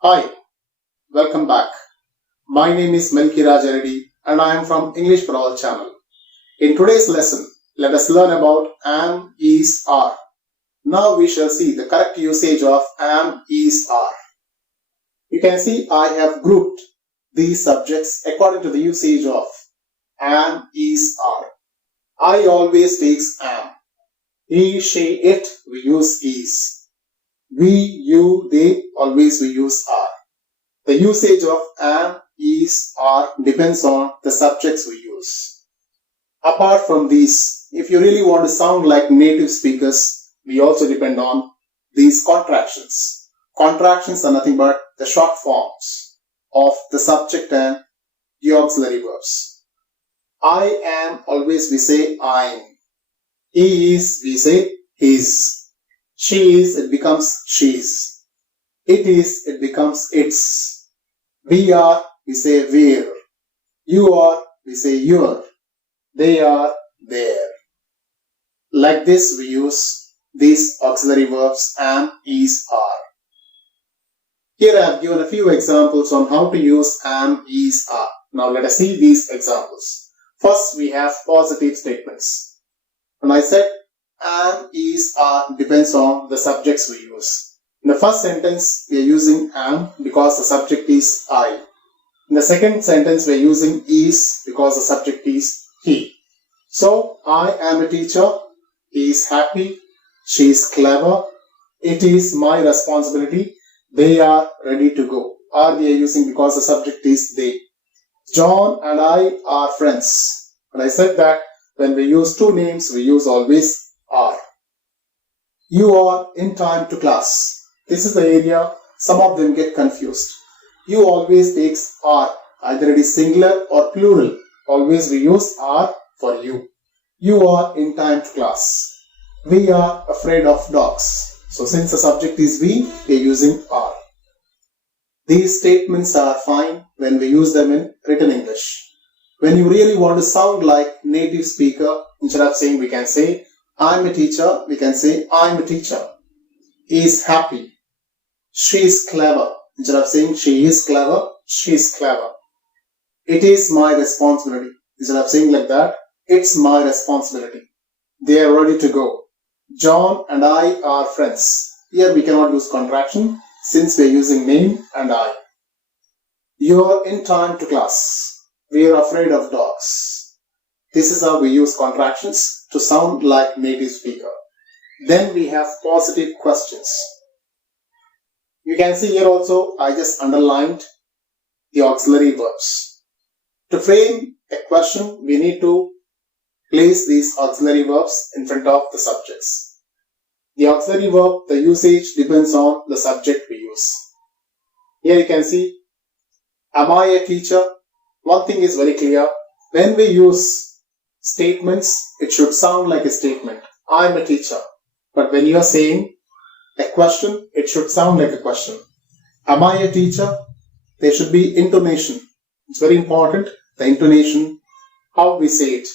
Hi, welcome back. My name is Melki Rajareddy and I am from English for All channel. In today's lesson, let us learn about am, is, are. Now we shall see the correct usage of am, is, are. You can see I have grouped these subjects according to the usage of am, is, are. I always takes am. He, she, it, we use is. We, you, they, always we use are. The usage of am, is, are depends on the subjects we use. Apart from these, if you really want to sound like native speakers, we also depend on these contractions. Contractions are nothing but the short forms of the subject and the auxiliary verbs. I am, always we say I'm. He is, we say his. She is, it becomes she's. It is, it becomes its. We are, we say we're. You are, we say you're. They are, they're. Like this, we use these auxiliary verbs am, is, are. Here I have given a few examples on how to use am, is, are. Now let us see these examples. First, we have positive statements. When I said am, is, are depends on the subjects we use. In the first sentence, we are using am because the subject is I. In the second sentence, we are using is because the subject is he. So, I am a teacher. He is happy. She is clever. It is my responsibility. They are ready to go. Are we are using because the subject is they. John and I are friends. When I said that, when we use two names, we use always are. You are in time to class. This is the area some of them get confused. You always takes are. Either it is singular or plural. Always we use are for you. You are in time to class. We are afraid of dogs. So since the subject is we are using are. These statements are fine when we use them in written English. When you really want to sound like native speaker, instead of saying we can say I'm a teacher, we can say I'm a teacher. He is happy. She is clever. Instead of saying she is clever, she is clever. It is my responsibility. Instead of saying like that, it's my responsibility. They are ready to go. John and I are friends. Here we cannot use contraction since we are using name and I. You are in time to class. We are afraid of dogs. This is how we use contractions to sound like native speaker. Then we have positive questions. You can see here also I just underlined the auxiliary verbs. To frame a question, we need to place these auxiliary verbs in front of the subjects. The auxiliary verb, the usage depends on the subject we use. Here you can see, am I a teacher? One thing is very clear. When we use statements, it should sound like a statement. I am a teacher. But when you are saying a question, it should sound like a question. Am I a teacher? There should be intonation. It's very important, the intonation, how we say it.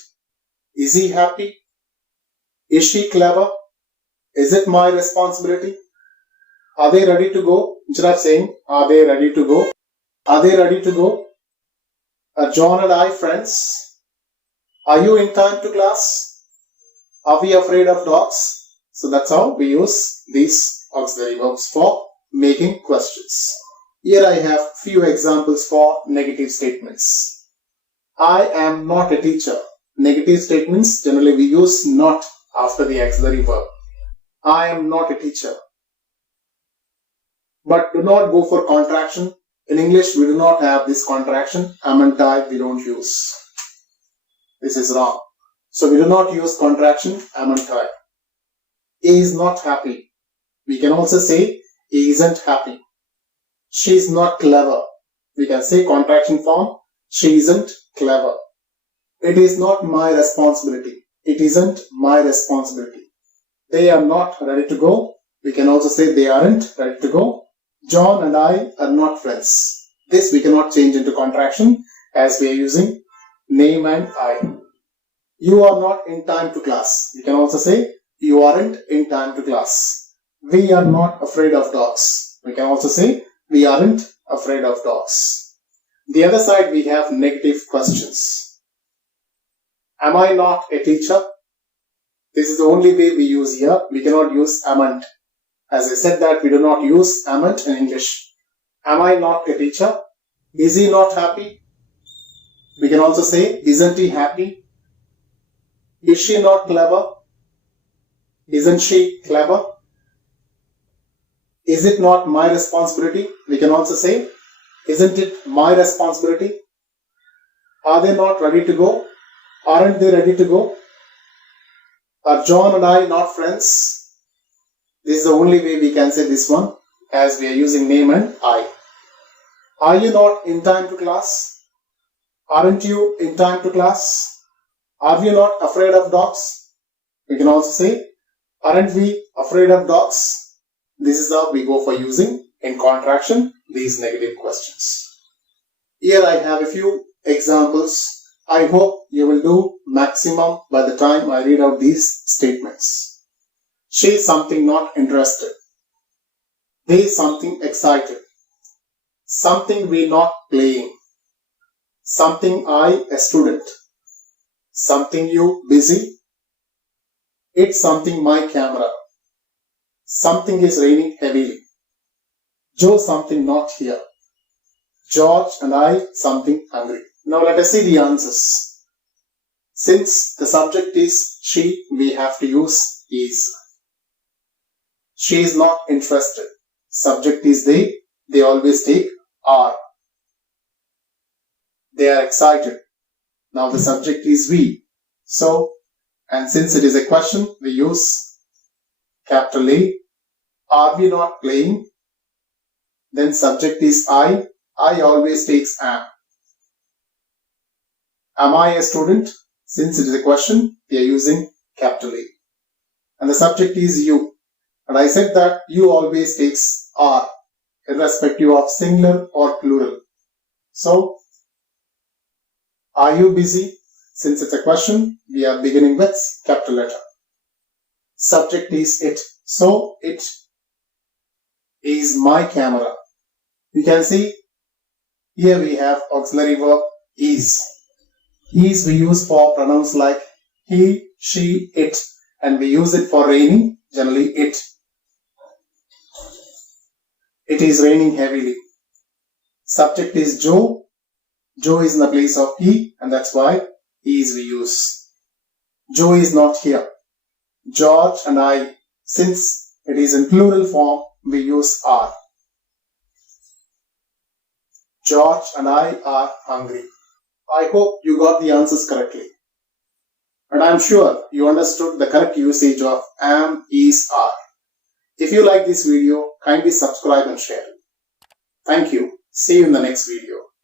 Is he happy? Is she clever? Is it my responsibility? Are they ready to go? Instead of saying, are they ready to go? Are they ready to go? Are John and I friends? Are you in time to class? Are we afraid of dogs? So that's how we use these auxiliary verbs for making questions. Here I have few examples for negative statements. I am not a teacher. Negative statements, generally we use not after the auxiliary verb. I am not a teacher. But do not go for contraction. In English, we do not have this contraction. Am and I we don't use. This is wrong. So we do not use contraction, am and I. He is not happy. We can also say he isn't happy. She is not clever. We can say contraction form, she isn't clever. It is not my responsibility. It isn't my responsibility. They are not ready to go. We can also say they aren't ready to go. John and I are not friends. This we cannot change into contraction as we are using name and I. You are not in time to class. We can also say you aren't in time to class. We are not afraid of dogs. We can also say we aren't afraid of dogs. The other side, we have negative questions. Am I not a teacher? This is the only way we use here. We cannot use amn't. As I said that we do not use amn't in English. Am I not a teacher? Is he not happy? We can also say, isn't he happy? Is she not clever? Isn't she clever? Is it not my responsibility? We can also say, isn't it my responsibility? Are they not ready to go? Aren't they ready to go? Are John and I not friends? This is the only way we can say this one, as we are using name and I. Are you not in time to class? Aren't you in time to class? Are you not afraid of dogs? We can also say, aren't we afraid of dogs? This is how we go for using in contraction these negative questions. Here I have a few examples. I hope you will do maximum by the time I read out these statements. She something not interested. They something excited. Something we not playing. Something I a student. Something you busy. It's something my camera. Something is raining heavily. Joe something not here. George and I something hungry. Now let us see the answers. Since the subject is she, we have to use is. She is not interested. Subject is they always take are. They are excited. Now the subject is we. So, and since it is a question, we use capital A. Are we not playing? Then subject is I. I always takes am. Am I a student? Since it is a question, we are using capital A. And the subject is you. And I said that you always takes are, irrespective of singular or plural. So, are you busy? Since it's a question, we are beginning with capital letter. Subject is it. So, it is my camera. You can see here we have auxiliary verb is. Is we use for pronouns like he, she, it, and we use it for raining, generally it. It is raining heavily. Subject is Joe. Joe is in the place of he, and that's why is we use. Joe is not here. George and I, since it is in plural form, we use are. George and I are hungry. I hope you got the answers correctly. And I am sure you understood the correct usage of am, is, are. If you like this video, kindly subscribe and share. Thank you. See you in the next video.